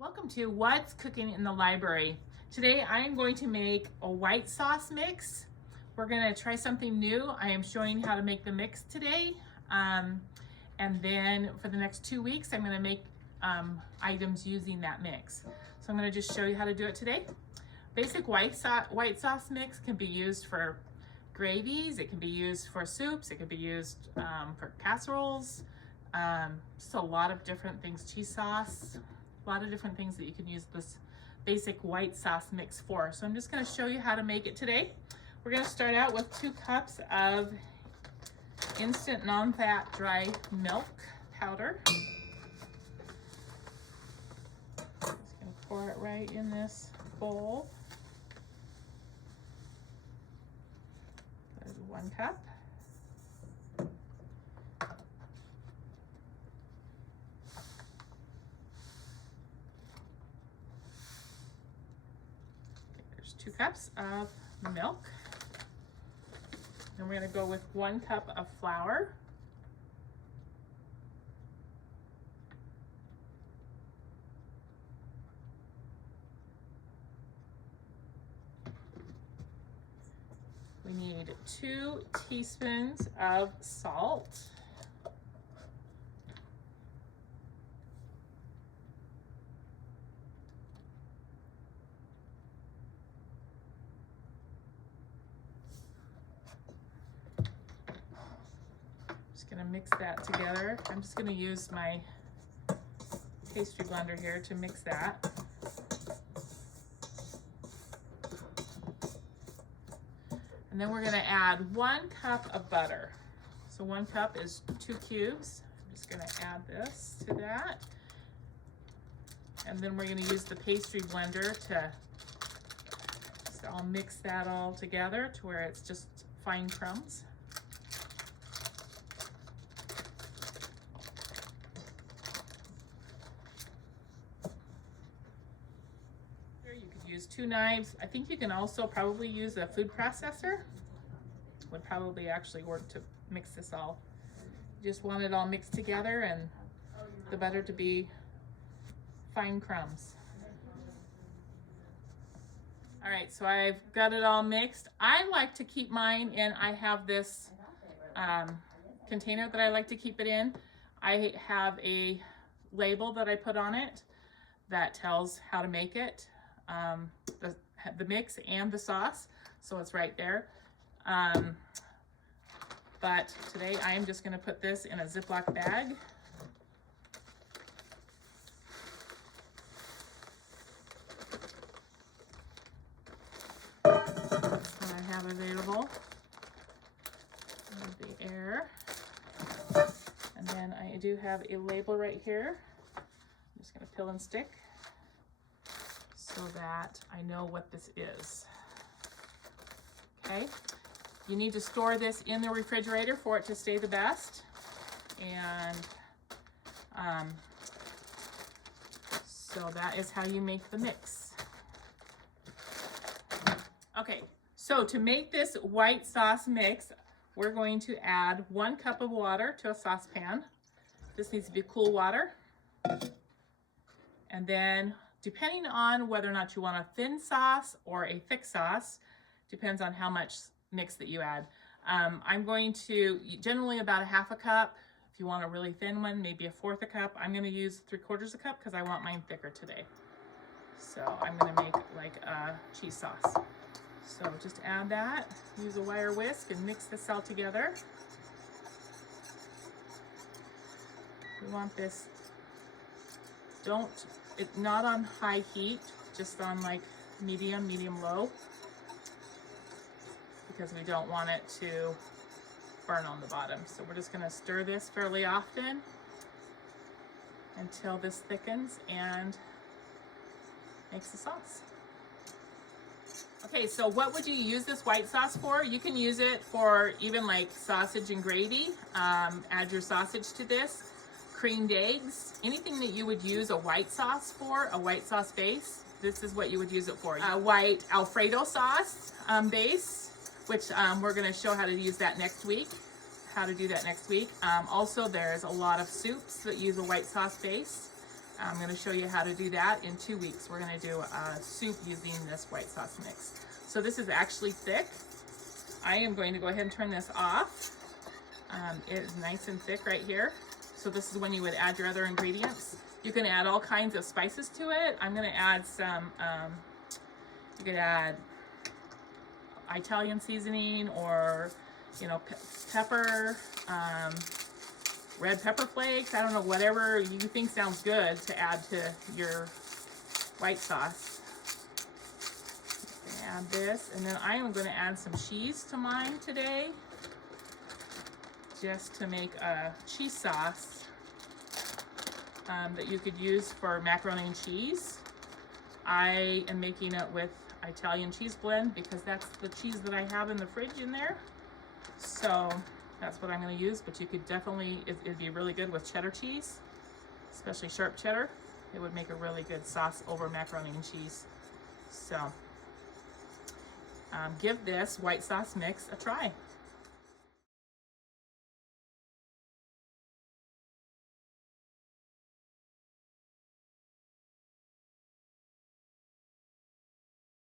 Welcome to What's Cooking in the Library. Today I am going to make a white sauce mix. We're going to try something new. I am showing how to make the mix today. And then for the next 2 weeks, I'm going to make items using that mix. So I'm going to just show you how to do it today. Basic white sauce mix can be used for gravies. It can be used for soups. It can be used for casseroles. Just a lot of different things. Cheese sauce. A lot of different things that you can use this basic white sauce mix for. So I'm just going to show you how to make it today. We're going to start out with 2 cups of instant non-fat dry milk powder. Just going to pour it right in this bowl. There's 1 cup. There's 2 cups of milk. Then we're going to go with 1 cup of flour. We need 2 teaspoons of salt. Just gonna mix that together. I'm just gonna use my pastry blender here to mix that. And then we're gonna add 1 cup of butter. So 1 cup is 2 cubes. I'm just gonna add this to that. And then we're gonna use the pastry blender to just all mix that all together to where it's just fine crumbs. You could use 2 knives. I think you can also probably use a food processor. Would probably actually work to mix this all. You just want it all mixed together and the butter to be fine crumbs. All right, so I've got it all mixed. I like to keep mine in, I have this container that I like to keep it in. I have a label that I put on it that tells how to make it. The mix and the sauce, so it's right there. But today I am just going to put this in a Ziploc bag. That's what I have available. The air. And then I do have a label right here. I'm just going to peel and stick, so that I know what this is. Okay, you need to store this in the refrigerator for it to stay the best. And so that is how you make the mix. Okay, so to make this white sauce mix, we're going to add 1 cup of water to a saucepan. This needs to be cool water. And then depending on whether or not you want a thin sauce or a thick sauce, depends on how much mix that you add. I'm going to, generally about 1/2 cup. If you want a really thin one, maybe 1/4 cup. I'm gonna use 3/4 cup because I want mine thicker today. So I'm gonna make like a cheese sauce. So just add that, use a wire whisk and mix this all together. We want this, it's not on high heat, just on like medium low, because we don't want it to burn on the bottom. So we're just gonna stir this fairly often until this thickens and makes the sauce. Okay, so what would you use this white sauce for? You can use it for even like sausage and gravy. Add your sausage to this. Creamed eggs, anything that you would use a white sauce for, a white sauce base, this is what you would use it for. A white Alfredo sauce base, which we're gonna show how to use that next week, how to do that next week. Also, there's a lot of soups that use a white sauce base. I'm going to show you how to do that in 2 weeks. We're going to do a soup using this white sauce mix. So this is actually thick. I am going to go ahead and turn this off. It is nice and thick right here. So this is when you would add your other ingredients. You can add all kinds of spices to it. I'm going to add some, you could add Italian seasoning, or, you know, pepper, red pepper flakes. I don't know, whatever you think sounds good to add to your white sauce. Add this, and then I am going to add some cheese to mine today, just to make a cheese sauce that you could use for macaroni and cheese. I am making it with Italian cheese blend because that's the cheese that I have in the fridge in there. So that's what I'm going to use, but you could definitely, it'd be really good with cheddar cheese, especially sharp cheddar. It would make a really good sauce over macaroni and cheese. So give this white sauce mix a try.